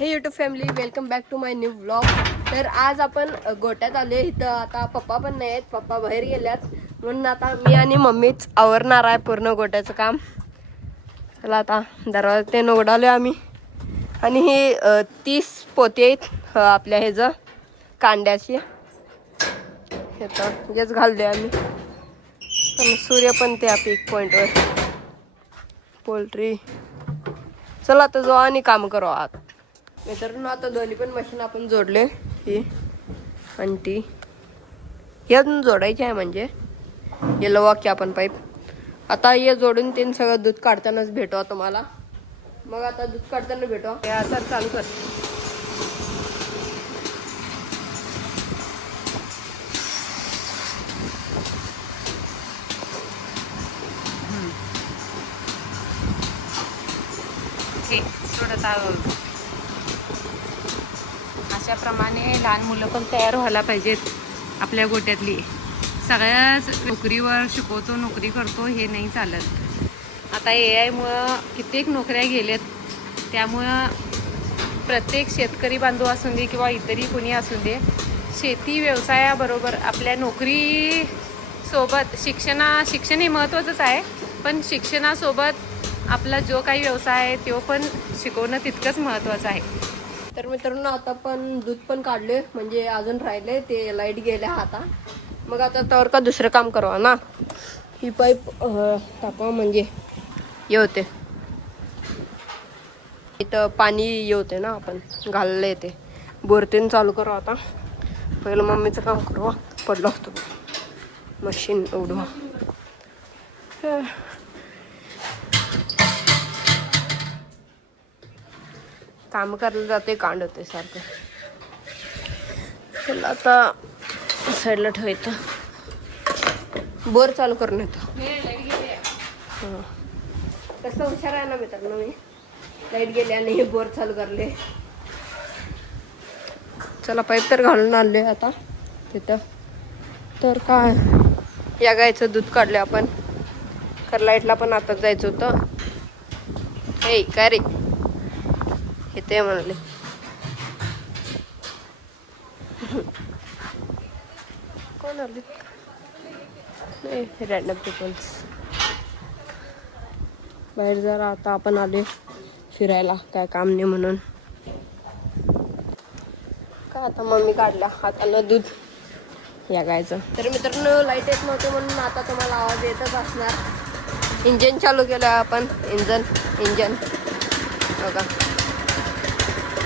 हे YouTube family, welcome back to my new vlog. तर आज आपण गोट्यात आले. इथं आता पप्पा पण नाही आहेत, पप्पा बाहेर गेल्यात, म्हणून आता मी आणि मम्मीच आवरणार आहे पूर्ण गोट्याचं काम. चला आता दरवाजा ते उघडाले आम्ही. आणि हे 30 पोते आहेत आपल्या ह्याचं कांद्याची. हे तर हेच घालले आम्ही. आणि सूर्य पण त्या पीक पॉईंटवर पोल्ट्री. चला आता जाऊ आणि काम करू आत. मित्रांनो आता दोन्ही पण मशीन आपण जोडले, ही आणि ती यातून जोडायची आहे. म्हणजे हे लवाकी आपण पाईप आता हे जोडून तीन सगळं दूध काढतानाच भेटवा तुम्हाला. मग आता दूध काढताना भेटवा. हे आता चालू कर. अशाप्रमाणे लहान मुलं पण तयार व्हायला पाहिजेत आपल्या गोट्यातली. सगळ्याच नोकरीवर शिकवतो, नोकरी करतो हे नाही चालत. आता AI मुळे कित्येक नोकऱ्या गेलेत. त्यामुळं प्रत्येक शेतकरी बांधव असून दे किंवा इतरही कोणी असून दे, शेती व्यवसायाबरोबर आपल्या नोकरी सोबत शिक्षण हे महत्त्वाचंच आहे, पण शिक्षणासोबत आपला जो काही व्यवसाय आहे तो पण शिकवणं तितकंच महत्त्वाचं आहे. तर मित्रांनो आता पण दूध पण काढले, म्हणजे अजून राहिले ते. लाईट गेल्या आता. मग आता त्यावर का दुसरं काम करावं ना. ही पाईप टाकावं म्हणजे हे होते, इथं पाणी येते ना, आपण घाललं येते. बोरतीन चालू करू आता. पहिलं मम्मीचं काम करू. पडलं असतो मशीन उडवा. काम करायला जाते, कांड होते सारखं. चला आता साईडला ठेवायचं. बोर चालू करून येतो. कसं हुशार आहे ना मित्रांनो मी. लाईट गेली आणि बोर चालू करले. चला पाईप तर घालून आणले आता तिथं. तर काय या गायचं दूध काढले आपण. तर लाईटला पण आता जायचं होतं. हे काय रे हे ते म्हणले. कोण आले? Random peoples. बाहेर जरा आता आपण आले फिरायला, काय काम नाही म्हणून. का आता मम्मी काढला हाताला दूध या गायचं. तर मित्रांनो लाईट येत नव्हते म्हणून आता तुम्हाला आवाज येतच असणार. इंजन चालू केलं आपण. इंजन बघा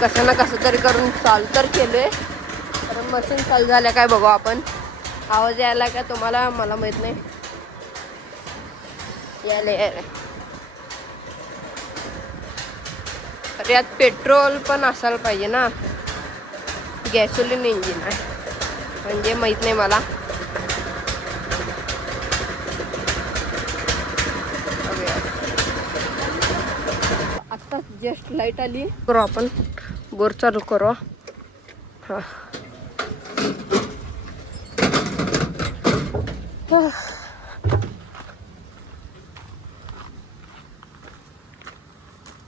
कसं ना कसं तरी करून चालू तर केलोय. कारण मशीन चालू झाल्या काय बघू आपण. आवाज यायला का तुम्हाला? मला माहित नाही. यायला तर यात पेट्रोल पण असायला पाहिजे ना. गॅसोलिन इंजिन आहे म्हणजे माहित नाही मला. आता जस्ट लाईट आली. करू आपण बोर चालू करू. हा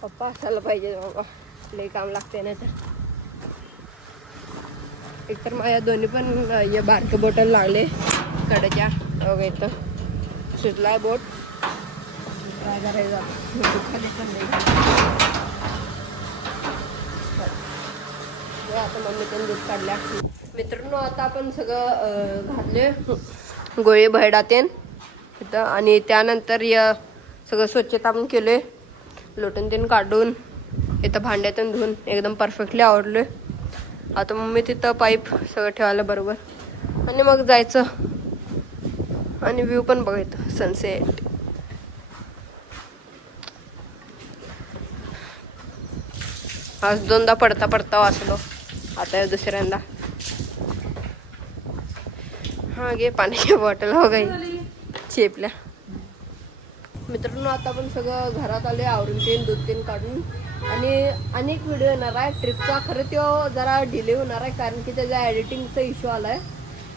पप्पा असायला पाहिजे बाबा. लई काम लागते ना. तर एकतर माझ्या दोन्ही पण हे बारके बोटल लागले कडेच्या. बघा इथं सुटला बोट. काय करायचं खाली पण नाही. आता मम्मी पण दूध काढल्या. मित्रांनो आता आपण सगळं घातले गोळे भैडातेन इथं. आणि त्यानंतर सगळं स्वच्छता पण केले. लोटून तीन काढून इथं भांड्यातून धुवून एकदम परफेक्टली आवडले. आता मम्मी तिथं पाईप सगळं ठेवायला बरोबर. आणि मग जायचं आणि व्ह्यू पण बघायचं सनसेट. आज दोनदा पडता वाचलो. आता दुसऱ्यांदा. हा घे पाण्याची बॉटल हो गई चेपल्या. मित्रांनो आता आपण सगळं घरात आले आवरून तीन दूध तीन काढून. आणि अनेक व्हिडिओ येणार आहे ट्रिपचा. खरं तो जरा डिले होणार आहे कारण की त्याचा एडिटिंगचा इश्यू आला आहे.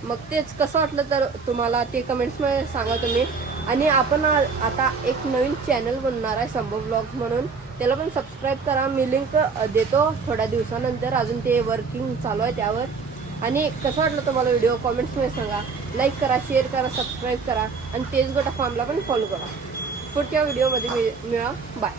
मग तेच कसं वाटलं तर तुम्हाला ते कमेंट्समध्ये सांगा तुम्ही. आणि आपण आता एक नवीन चॅनल बनणार आहे संभव ब्लॉग्स म्हणून. त्याला पण सबस्क्राईब करा. मी लिंक देतो थोड्या दिवसानंतर. अजून ते वर्किंग चालू आहे त्यावर. आणि कसं वाटलं तुम्हाला व्हिडिओ कॉमेंट्समध्ये सांगा. लाईक करा, शेअर करा, सबस्क्राईब करा आणि तेच गोटा फॉर्मला पण फॉलो करा. पुढच्या व्हिडिओमध्ये मिळा. बाय.